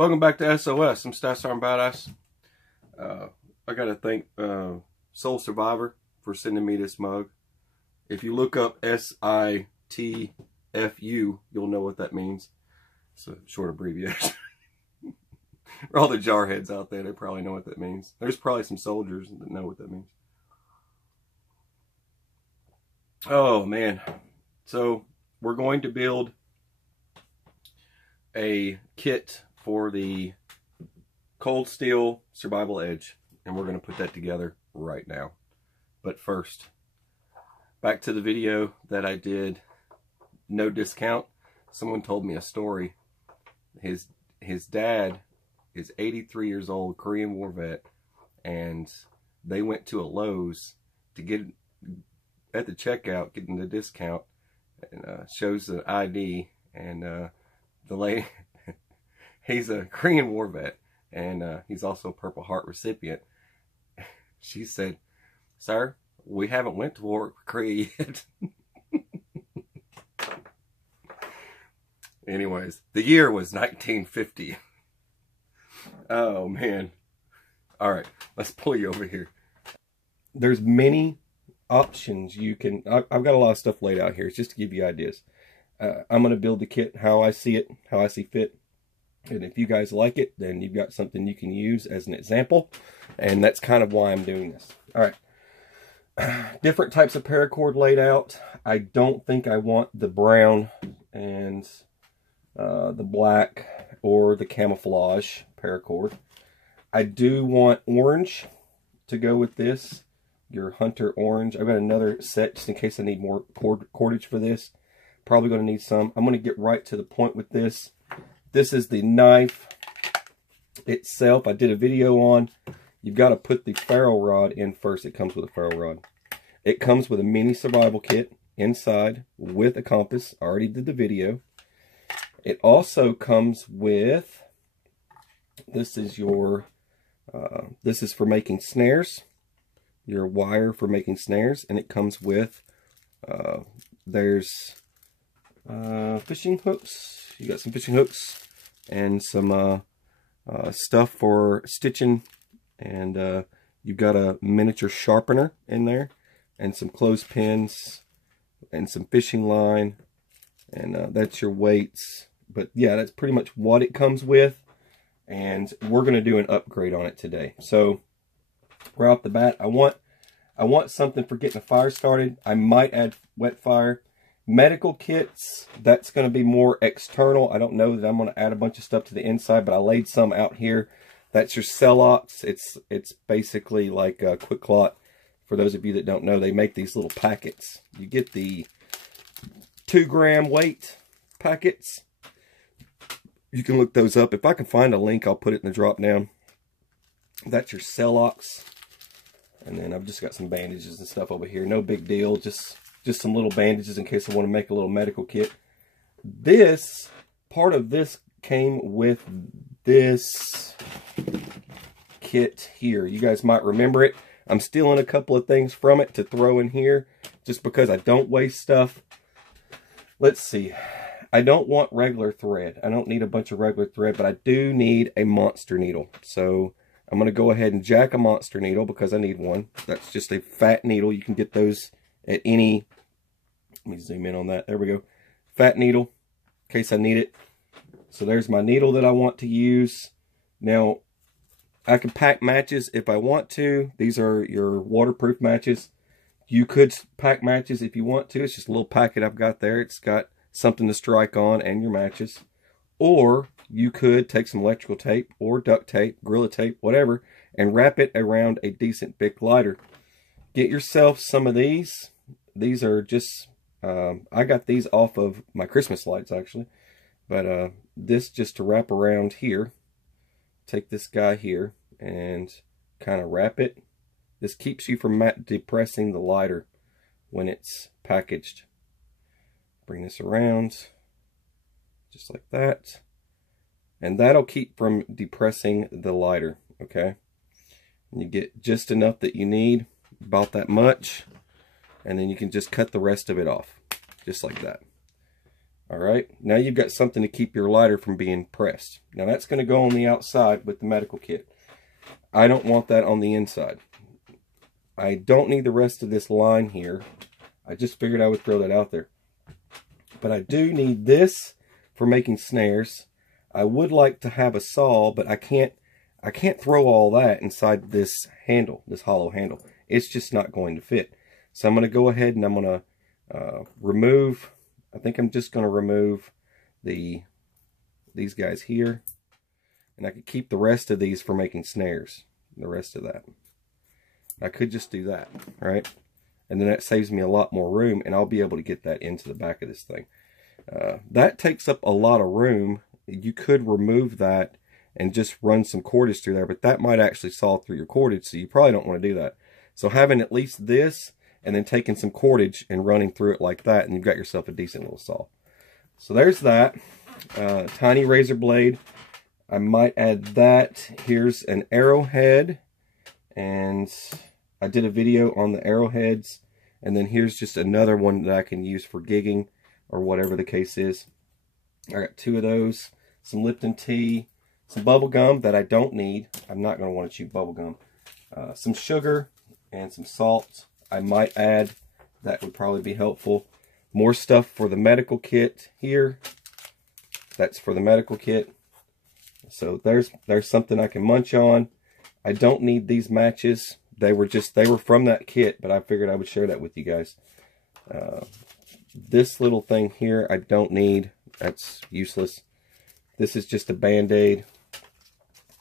Welcome back to SOS. I'm Stats Arm Badass. I gotta thank Soul Survivor for sending me this mug. If you look up SITFU, you'll know what that means. It's a short abbreviation. For all the jarheads out there, they probably know what that means. There's probably some soldiers that know what that means. Oh man. So we're going to build a kit for the Cold Steel Survival Edge, and we're going to put that together right now. But first, back to the video that I did, no discount. Someone told me a story. His dad is 83 years old, Korean War vet, and they went to a Lowe's to get at the checkout, getting the discount, and shows the ID, and the lady, he's a Korean War vet, and he's also a Purple Heart recipient. She said, "Sir, we haven't went to war with Korea yet." Anyways, the year was 1950. Oh man. All right, let's pull you over here. There's many options you can. I've got a lot of stuff laid out here. It's just to give you ideas. I'm going to build the kit how I see it, how I see fit. And if you guys like it, then you've got something you can use as an example. And that's kind of why I'm doing this. All right. Different types of paracord laid out. I don't think I want the brown and the black or the camouflage paracord. I do want orange to go with this. Your hunter orange. I've got another set just in case I need more cordage for this. Probably going to need some. I'm going to get right to the point with this. This is the knife itself. I did a video on. You've got to put the ferro rod in first. It comes with a ferro rod. It comes with a mini survival kit inside with a compass. I already did the video. It also comes with, this is your, this is for making snares. Your wire for making snares. And it comes with, there's fishing hooks. You got some fishing hooks and some stuff for stitching, and you've got a miniature sharpener in there, and some clothespins, and some fishing line, and that's your weights. But yeah, that's pretty much what it comes with, and we're going to do an upgrade on it today. So right off the bat, I want something for getting a fire started. I might add wet fire. Medical kits, that's going to be more external. I don't know that I'm going to add a bunch of stuff to the inside, but I laid some out here. That's your Celox. It's basically like a Quick Clot. For those of you that don't know, they make these little packets. You get the 2-gram weight packets. You can look those up. If I can find a link, I'll put it in the drop down. That's your Celox. And then I've just got some bandages and stuff over here. No big deal. Just some little bandages in case I want to make a little medical kit. This, part of this came with this kit here. You guys might remember it. I'm stealing a couple of things from it to throw in here just because I don't waste stuff. Let's see. I don't want regular thread. I don't need a bunch of regular thread, but I do need a monster needle. So I'm going to go ahead and jack a monster needle because I need one. That's just a fat needle. You can get those at any, let me zoom in on that. There we go. Fat needle, in case I need it. So there's my needle that I want to use. Now, I can pack matches if I want to. These are your waterproof matches. You could pack matches if you want to. It's just a little packet I've got there. It's got something to strike on and your matches. Or you could take some electrical tape or duct tape, Gorilla tape, whatever, and wrap it around a decent big lighter. Get yourself some of these. These are just, I got these off of my Christmas lights actually. But this just to wrap around here. Take this guy here and kind of wrap it. This keeps you from depressing the lighter when it's packaged. Bring this around just like that. And that'll keep from depressing the lighter, okay? And you get just enough that you need. About that much, and then you can just cut the rest of it off just like that. All right, now you've got something to keep your lighter from being pressed. Now that's going to go on the outside with the medical kit. I don't want that on the inside. I don't need the rest of this line here. I just figured I would throw that out there. But I do need this for making snares. I would like to have a saw, but I can't throw all that inside this handle, this hollow handle. It's just not going to fit. So I'm going to go ahead and I'm going to remove, I think I'm just going to remove these guys here. And I could keep the rest of these for making snares, the rest of that. I could just do that, right? And then that saves me a lot more room, and I'll be able to get that into the back of this thing. That takes up a lot of room. You could remove that and just run some cordage through there, but that might actually saw through your cordage, so you probably don't want to do that. So having at least this, and then taking some cordage and running through it like that, and you've got yourself a decent little saw. So there's that. Tiny razor blade. I might add that. Here's an arrowhead, and I did a video on the arrowheads, and then here's just another one that I can use for gigging or whatever the case is. I got 2 of those, some Lipton tea, some bubble gum that I don't need. I'm not going to want to chew bubble gum. Some sugar and some salt I might add. That would probably be helpful. More stuff for the medical kit here. That's for the medical kit. So there's something I can munch on. I don't need these matches. They were from that kit, but I figured I would share that with you guys. This little thing here I don't need. That's useless. This is just a Band-Aid.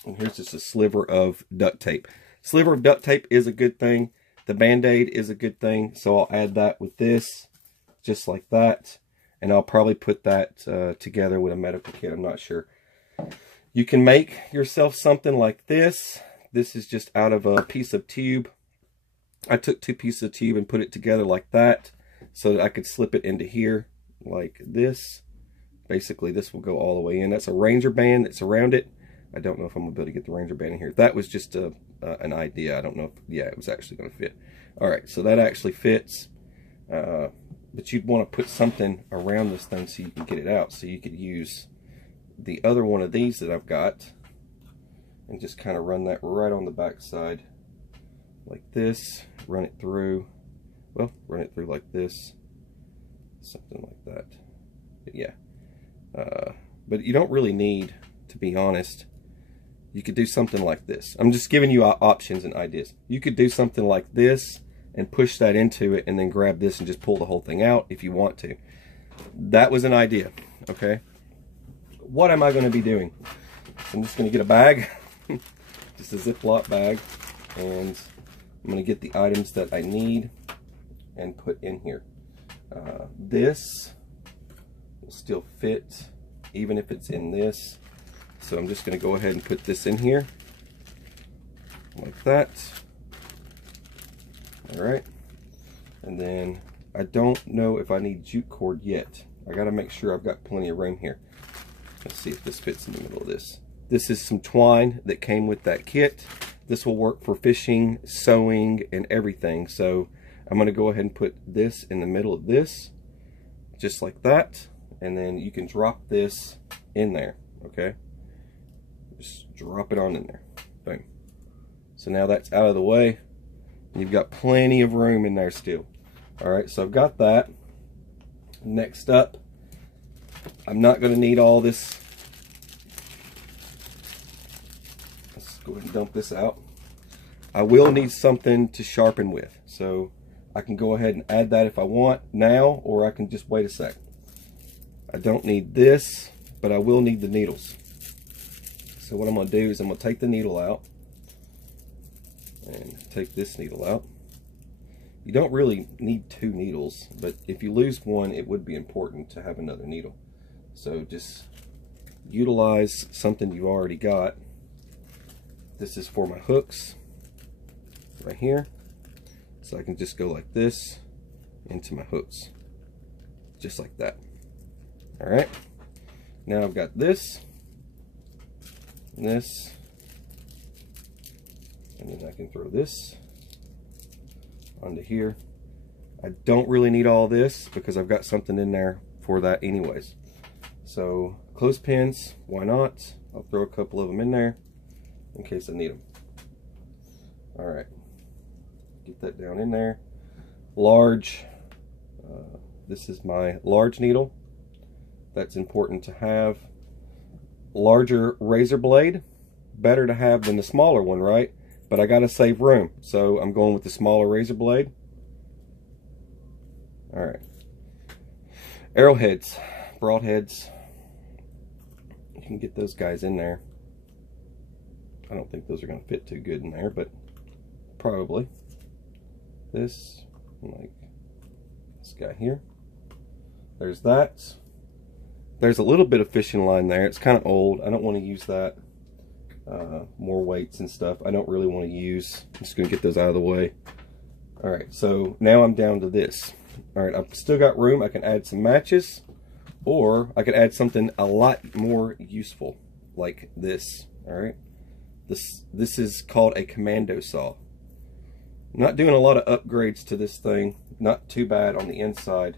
And here's just a sliver of duct tape. Sliver of duct tape is a good thing. The Band-Aid is a good thing. So I'll add that with this, just like that. And I'll probably put that together with a medical kit. I'm not sure. You can make yourself something like this. This is just out of a piece of tube. I took 2 pieces of tube and put it together like that so that I could slip it into here like this. Basically, this will go all the way in. That's a Ranger band that's around it. I don't know if I'm going to be able to get the Ranger band in here. That was just an idea. I don't know if, yeah, it was actually going to fit. All right, so that actually fits. But you'd want to put something around this thing so you can get it out. So you could use the other one of these that I've got and just kind of run that right on the back side like this. Run it through. Well, run it through like this. Something like that. But yeah. But you don't really need, to be honest, you could do something like this. I'm just giving you options and ideas. You could do something like this and push that into it and then grab this and just pull the whole thing out if you want to. That was an idea, okay? What am I going to be doing? I'm just going to get a bag, just a Ziploc bag, and I'm going to get the items that I need and put in here. This will still fit even if it's in this. So I'm just going to go ahead and put this in here like that. All right. And then I don't know if I need jute cord yet. I got to make sure I've got plenty of room here. Let's see if this fits in the middle of this. This is some twine that came with that kit. This will work for fishing, sewing, and everything. So I'm going to go ahead and put this in the middle of this, just like that. And then you can drop this in there, okay? Just drop it on in there. Boom. So now that's out of the way. You've got plenty of room in there still. All right, so I've got that. Next up, I'm not going to need all this. Let's go ahead and dump this out. I will need something to sharpen with. So I can go ahead and add that if I want now, or I can just wait a sec. I don't need this, but I will need the needles. So what I'm going to do is I'm going to take the needle out and take this needle out. You don't really need 2 needles, but if you lose one, it would be important to have another needle. So just utilize something you already got. This is for my hooks right here. So I can just go like this into my hooks, just like that. All right, now I've got this, and this, and then I can throw this onto here. I don't really need all this because I've got something in there for that anyways. So clothespins, why not? I'll throw a couple of them in there in case I need them. All right, get that down in there. Large, this is my large needle. That's important to have. Larger razor blade, better to have than the smaller one, right? But I gotta save room, so I'm going with the smaller razor blade. All right, arrowheads, broadheads. You can get those guys in there. I don't think those are gonna fit too good in there, but probably. This, like this guy here. There's that. There's a little bit of fishing line there. It's kind of old. I don't want to use that. More weights and stuff I don't really want to use. I'm just going to get those out of the way. All right, so now I'm down to this. All right, I've still got room. I can add some matches, or I could add something a lot more useful, like this. All right, this is called a commando saw. I'm not doing a lot of upgrades to this thing. Not too bad on the inside,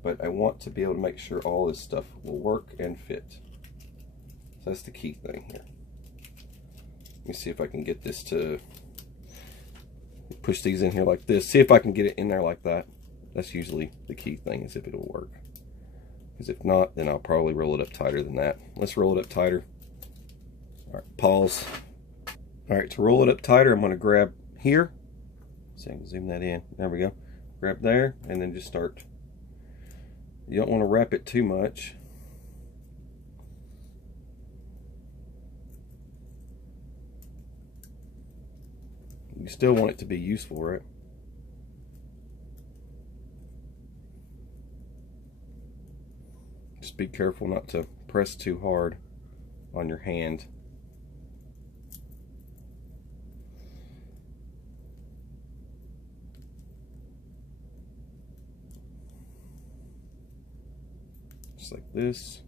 but I want to be able to make sure all this stuff will work and fit. So that's the key thing here. Let me see if I can get this to push these in here like this. See if I can get it in there like that. That's usually the key thing, is if it'll work. Because if not, then I'll probably roll it up tighter than that. Let's roll it up tighter. All right, pause. All right, to roll it up tighter, I'm going to grab here. So I can zoom that in. There we go. Grab there, and then just start. You don't want to wrap it too much. You still want it to be useful, right? Just be careful not to press too hard on your hand. Just like this,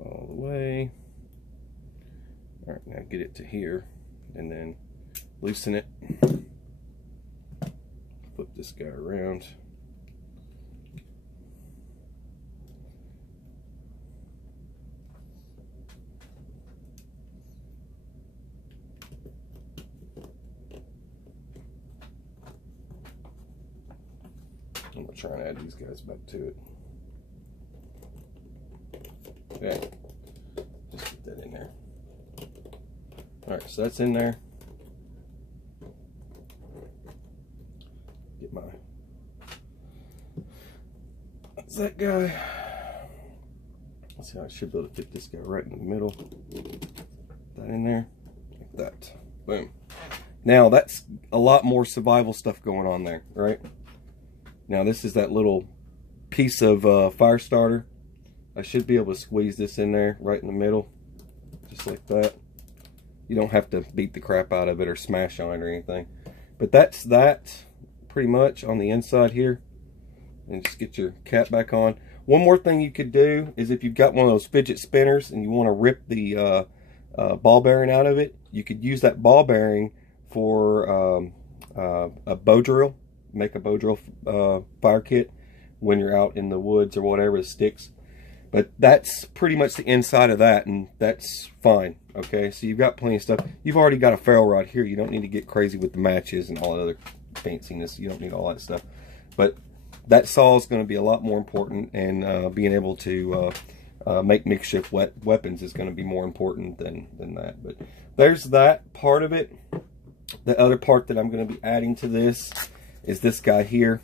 all the way. All right, now get it to here, and then loosen it. Flip this guy around. I'm gonna try and add these guys back to it. Okay, just get that in there. All right, so that's in there. Get my, that's that guy. Let's see how I should be able to fit this guy right in the middle. That in there, like that. Boom. Now that's a lot more survival stuff going on there, right? Now this is that little piece of fire starter. I should be able to squeeze this in there right in the middle, just like that. You don't have to beat the crap out of it or smash on it or anything. But that's that pretty much on the inside here. And just get your cap back on. One more thing you could do is, if you've got one of those fidget spinners and you want to rip the ball bearing out of it, you could use that ball bearing for a bow drill. Make a bow drill fire kit when you're out in the woods or whatever, the sticks. But that's pretty much the inside of that, and that's fine. Okay, so you've got plenty of stuff. You've already got a ferrule rod here. You don't need to get crazy with the matches and all that other fanciness. You don't need all that stuff. But that saw is going to be a lot more important, and being able to make makeshift weapons is going to be more important than that. But there's that part of it. The other part that I'm going to be adding to this is this guy here.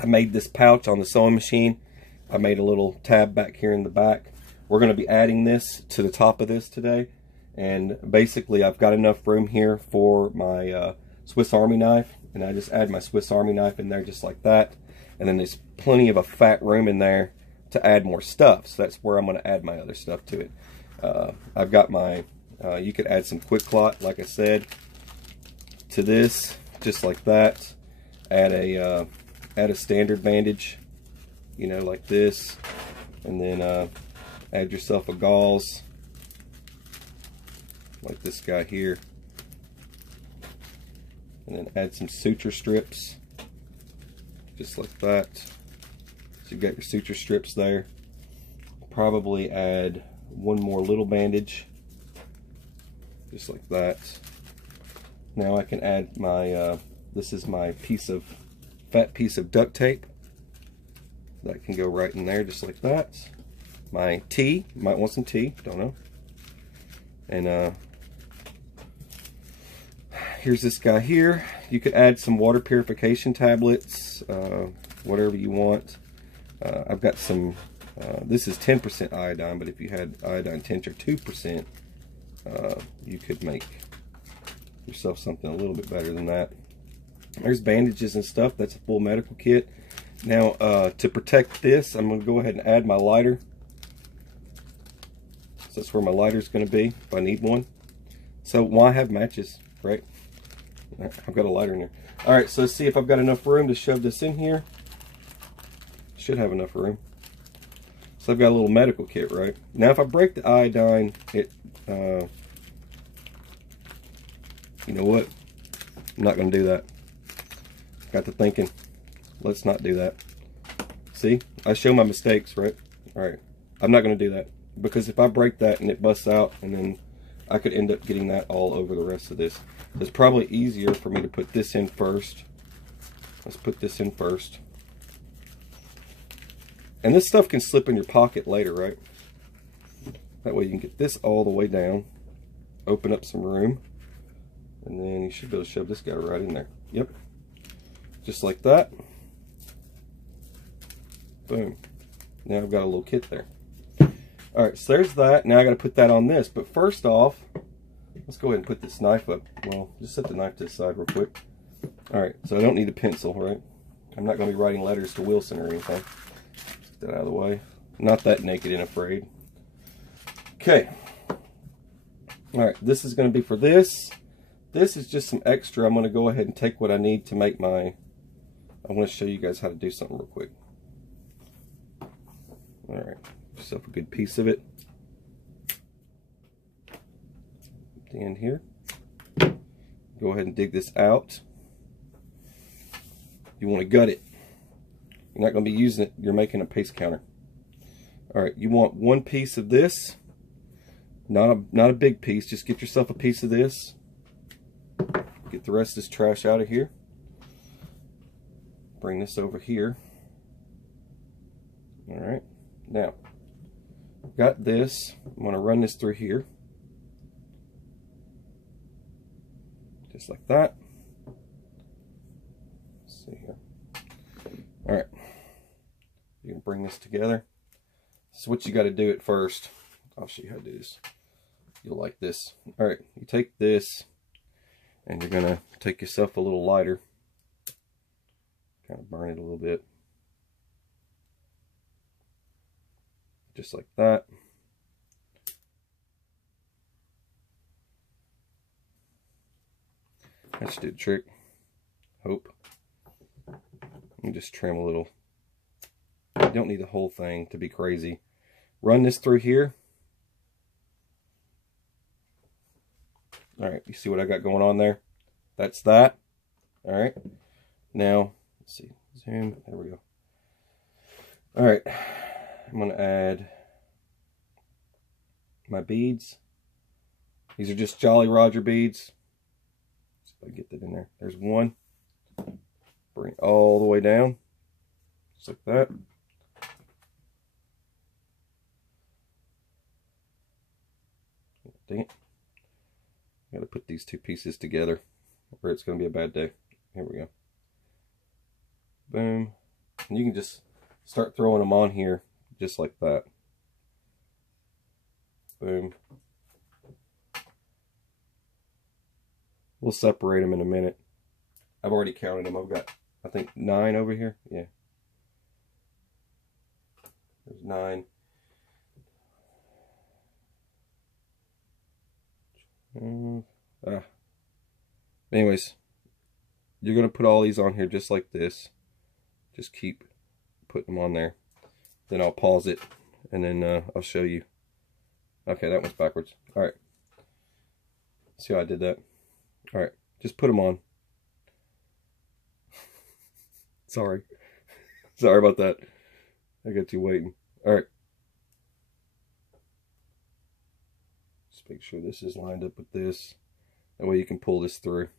I made this pouch on the sewing machine. I made a little tab back here in the back. We're going to be adding this to the top of this today. And basically I've got enough room here for my Swiss Army knife. And I just add my Swiss Army knife in there just like that. And then there's plenty of a fat room in there to add more stuff. So that's where I'm going to add my other stuff to it. I've got my, you could add some quick clot, like I said, to this, just like that. Add a standard bandage, you know, like this, and then add yourself a gauze like this guy here, and then add some suture strips just like that. So you've got your suture strips there. probably add one more little bandage, just like that. Now I can add my, this is my fat piece of duct tape. That can go right in there, just like that. My tea, might want some tea, don't know. And here's this guy here. You could add some water purification tablets, whatever you want. I've got some, this is 10% iodine, but if you had iodine 10 or 2%, you could make yourself something a little bit better than that. There's bandages and stuff. That's a full medical kit. Now, to protect this, I'm going to go ahead and add my lighter. So that's where my lighter is going to be if I need one. So why have matches, right? I've got a lighter in there. All right, so let's see if I've got enough room to shove this in here. Should have enough room. So I've got a little medical kit, right? Now, if I break the iodine, you know what? I'm not going to do that. Got to thinking, let's not do that. See, I show my mistakes, right? All right, I'm not going to do that, because if I break that and it busts out, and then I could end up getting that all over the rest of this. It's probably easier for me to put this in first. Let's put this in first. And this stuff can slip in your pocket later, right? That way you can get this all the way down, open up some room, and then you should be able to shove this guy right in there. Yep. Just like that. Boom. Now I've got a little kit there. Alright, so there's that. Now I got to put that on this. But first off, let's go ahead and put this knife up. Well, just set the knife to the side real quick. Alright, so I don't need a pencil, right? I'm not going to be writing letters to Wilson or anything. Let's get that out of the way. Not that naked and afraid. Okay. Alright, this is going to be for this. This is just some extra. I'm going to go ahead and take what I need to make my... I want to show you guys how to do something real quick. Alright, yourself a good piece of it. At the end here. Go ahead and dig this out. You want to gut it. You're not going to be using it. You're making a paste counter. Alright, you want one piece of this. Not a big piece. Just get yourself a piece of this. Get the rest of this trash out of here. Bring this over here. Alright. Now, got this. I'm going to run this through here. Just like that. Let's see here. Alright. You can bring this together. This is what you got to do at first. I'll show you how to do this. You'll like this. Alright, you take this and you're going to take yourself a little lighter. Kind of burn it a little bit. Just like that. That should do the trick. Hope. Let me just trim a little. You don't need the whole thing to be crazy. Run this through here. Alright, you see what I got going on there? That's that. Alright. Now, let's see. Zoom. There we go. Alright. I'm going to add my beads. These are just Jolly Roger beads. See if I get that in there. There's one. Bring it all the way down. Just like that. Dang it. I gotta put these two pieces together or it's gonna be a bad day. Here we go. Boom. And you can just start throwing them on here just like that. Boom. We'll separate them in a minute. I've already counted them. I've got, I think, 9 over here. Yeah. There's 9. Anyways, you're going to put all these on here just like this. Just keep putting them on there. Then I'll pause it and then I'll show you. Okay, that one's backwards. Alright. See how I did that? Alright, just put them on. Sorry. Sorry about that. I got you waiting. Alright. Just make sure this is lined up with this. That way you can pull this through.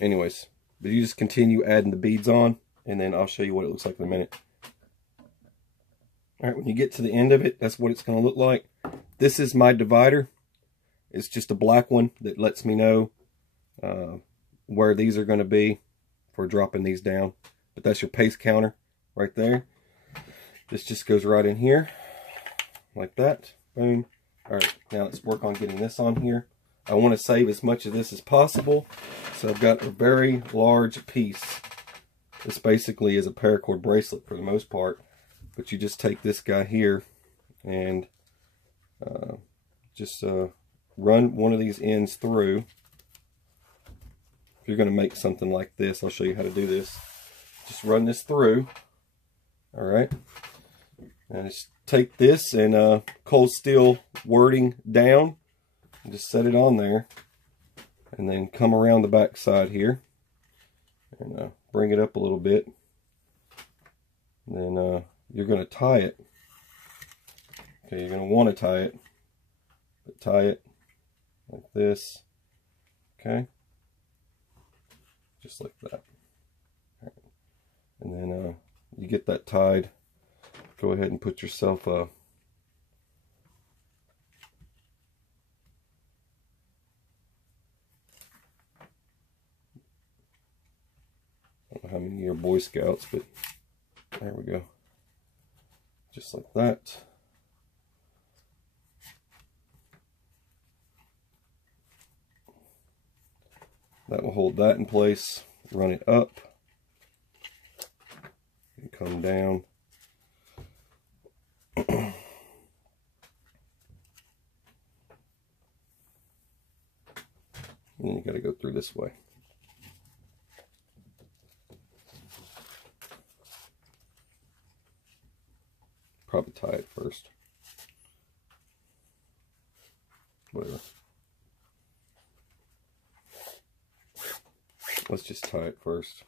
Anyways, but you just continue adding the beads on, and then I'll show you what it looks like in a minute. Alright, when you get to the end of it, that's what it's going to look like. This is my divider. It's just a black one that lets me know where these are going to be for dropping these down. But that's your pace counter right there. This just goes right in here, like that. Boom. Alright, now let's work on getting this on here. I want to save as much of this as possible, so I've got a very large piece. This basically is a paracord bracelet for the most part, but you just take this guy here and just run one of these ends through. If you're going to make something like this, I'll show you how to do this. Just run this through. Alright, and just take this and cold steel wording down and just set it on there, and then come around the back side here and bring it up a little bit, and then you're going to tie it. Okay, you're going to want to tie it, but tie it like this. Okay, just like that. Right. And then you get that tied, go ahead and put yourself a I don't know how many are Boy Scouts, but there we go. Just like that. That will hold that in place. Run it up. And come down. And you got to go through this way. Probably tie it first. Whatever. Let's just tie it first.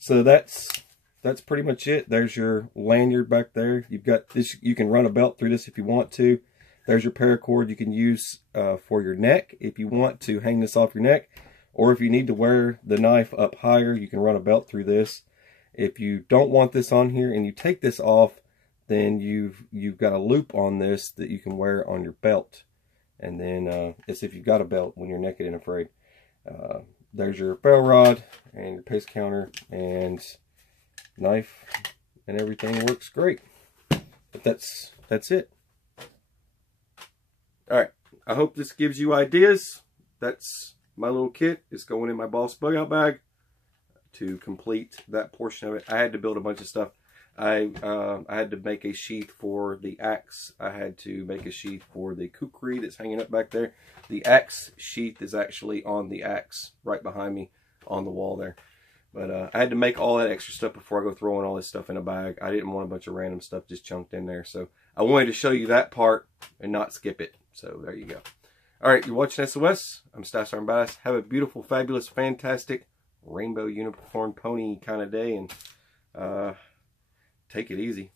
So that's pretty much it. There's your lanyard back there. You've got this. You can run a belt through this if you want to. There's your paracord you can use for your neck if you want to hang this off your neck, or if you need to wear the knife up higher, you can run a belt through this. If you don't want this on here and you take this off, then you've got a loop on this that you can wear on your belt, and then it's if you've got a belt when you're naked and afraid. There's your ferro rod and your pace counter and knife, and everything works great. But that's it. Alright, I hope this gives you ideas. That's my little kit. It's going in my Boss bug out bag to complete that portion of it. I had to build a bunch of stuff. I had to make a sheath for the axe. I had to make a sheath for the kukri that's hanging up back there. The axe sheath is actually on the axe right behind me on the wall there. But I had to make all that extra stuff before I go throwing all this stuff in a bag. I didn't want a bunch of random stuff just chunked in there. So I wanted to show you that part and not skip it. So there you go. Alright, you're watching SOS. I'm Staff Sergeant Badass. Have a beautiful, fabulous, fantastic, rainbow unicorn pony kind of day. And take it easy.